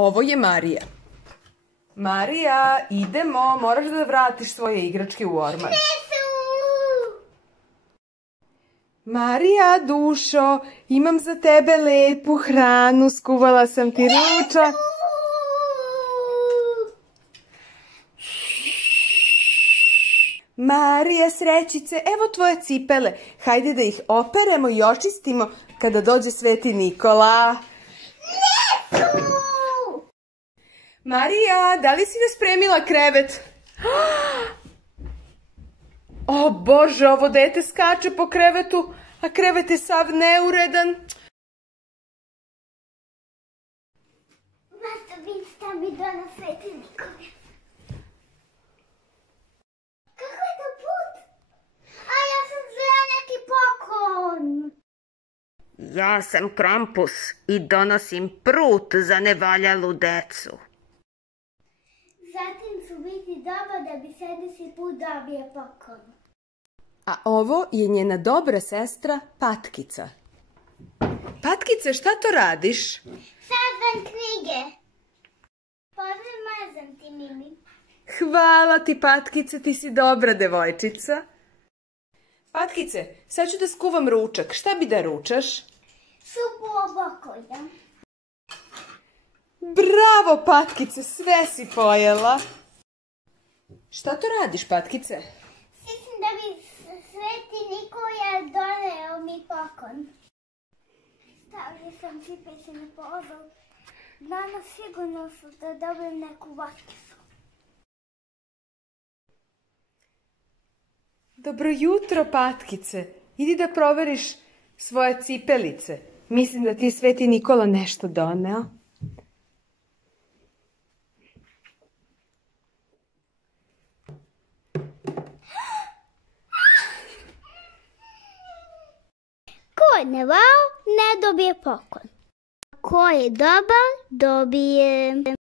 Ovo je Marija. Marija, idemo, moraš da vratiš svoje igračke u orman. Marija, dušo, imam za tebe lepu hranu, skuvala sam ti ručak. Marija, srećice, evo tvoje cipele. Hajde da ih operemo i očistimo kada dođe Sveti Nikola. Marija, da li si spremila krevet? O Bože, ovo dete skače po krevetu, a krevet je sav neuredan. Masto, vidi šta mi dono Sveti Nikole. Kako je to put? A ja sam zela neki poklon. Ja sam Krampus i donosim prut za nevaljalu decu. Zatim ću biti dobra da bi sljedeći put dobije poklon. A ovo je njena dobra sestra Patkica. Patkice, šta to radiš? Saznam knjige. Pozdrav, mazam ti, Mimi. Hvala ti, Patkice, ti si dobra devojčica. Patkice, sad ću da skuvam ručak. Šta bi da ručaš? Supu obokolja. Bravo, Patkice, sve si pojela. Šta to radiš, Patkice? Mislim da bi Sveti Nikola doneo mi poklon. Stavio sam cipese na pozor. Danas sigurno su da dobijem neku vatkicu. Dobro jutro, Patkice. Idi da proveriš svoje cipelice. Mislim da ti je Sveti Nikola nešto doneo. Ko je nevao, ne dobije poklon. Ko je dobar, dobije